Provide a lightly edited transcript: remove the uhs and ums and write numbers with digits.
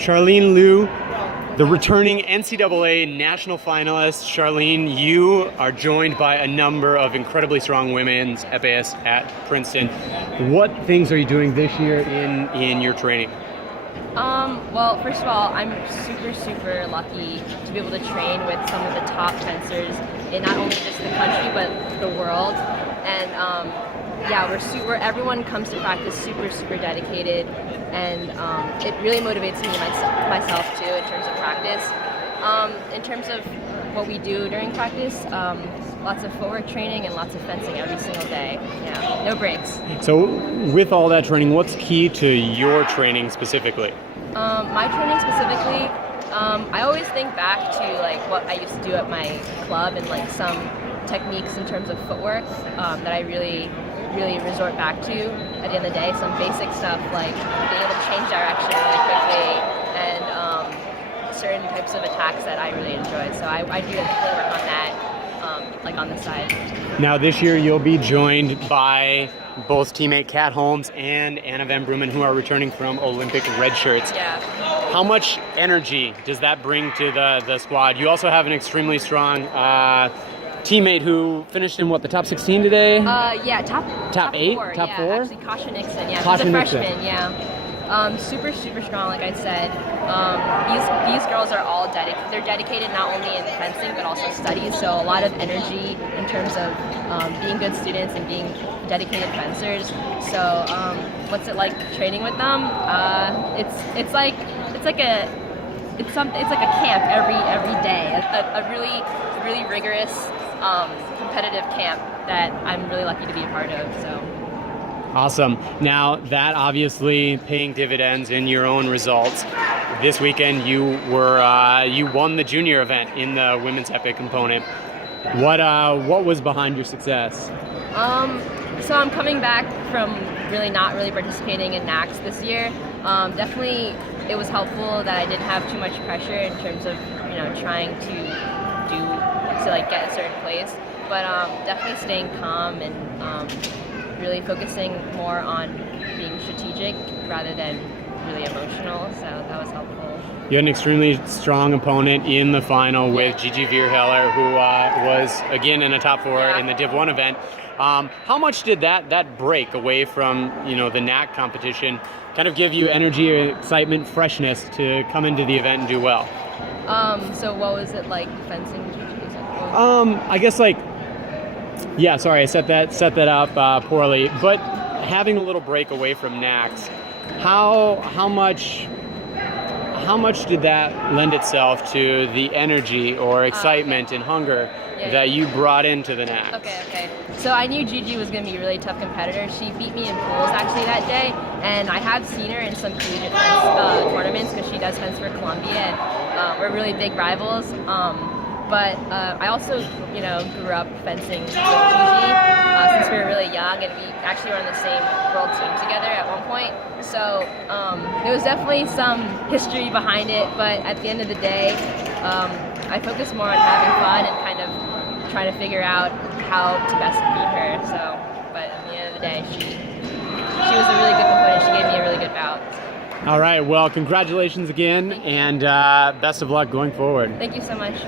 Charlene Liu, the returning NCAA national finalist. Charlene, you are joined by a number of incredibly strong women's epeists at Princeton. What things are you doing this year in your training? Well, first of all, I'm super lucky to be able to train with some of the top fencers in not only just the country but the world. And yeah, everyone comes to practice super dedicated, and it really motivates me myself too in terms of practice. In terms of what we do during practice, lots of footwork training and lots of fencing every single day. Yeah, no breaks. So with all that training, what's key to your training specifically? My training specifically, I always think back to like what I used to do at my club and like some techniques in terms of footwork that I really resort back to at the end of the day. Some basic stuff like being able to change direction really quickly and certain types of attacks that I really enjoy. So I do really work on that, like on the side. Now this year you'll be joined by both teammate Kat Holmes and Anna Van Broomen, who are returning from Olympic red shirts. Yeah. How much energy does that bring to the squad? You also have an extremely strong teammate who finished in what, the top 16 today? Yeah, top 8, four, top yeah, 4. Actually, Kasha Nixon. Yeah, Kasha she's a Nixon. freshman. Yeah. Super strong, like I said. These girls are all dedicated. They're dedicated not only in fencing but also studies. So a lot of energy in terms of being good students and being dedicated fencers. So what's it like training with them? It's like a camp every day. A really rigorous competitive camp that I'm really lucky to be a part of. So. Awesome. Now that obviously paying dividends in your own results. This weekend you won the junior event in the women's epic component. What was behind your success? So I'm coming back from not really participating in NACs this year. Definitely it was helpful that I didn't have too much pressure in terms of trying to like get a certain place, but definitely staying calm and really focusing more on being strategic rather than really emotional, so that was helpful. You had an extremely strong opponent in the final with Gigi Vierheller, who was again in a top 4 in the Div 1 event. How much did that break away from the NAC competition kind of give you energy, excitement, freshness to come into the event and do well? So what was it like fencing Gigi? I guess yeah, sorry, I set that up poorly. But having a little break away from NACs, how much did that lend itself to the energy or excitement and hunger that you brought into the NACs? Okay. So I knew Gigi was going to be a really tough competitor. She beat me in pools actually that day, and I have seen her in some collegiate tournaments because she does fence for Columbia, and we're really big rivals. But I also, grew up fencing with Gigi since we were really young, and we actually were on the same world team together at one point. So there was definitely some history behind it, but at the end of the day, I focused more on having fun and kind of trying to figure out how to best beat her. So, but at the end of the day, she was a really good component. She gave me a really good bout. All right, well, congratulations again, and best of luck going forward. Thank you so much.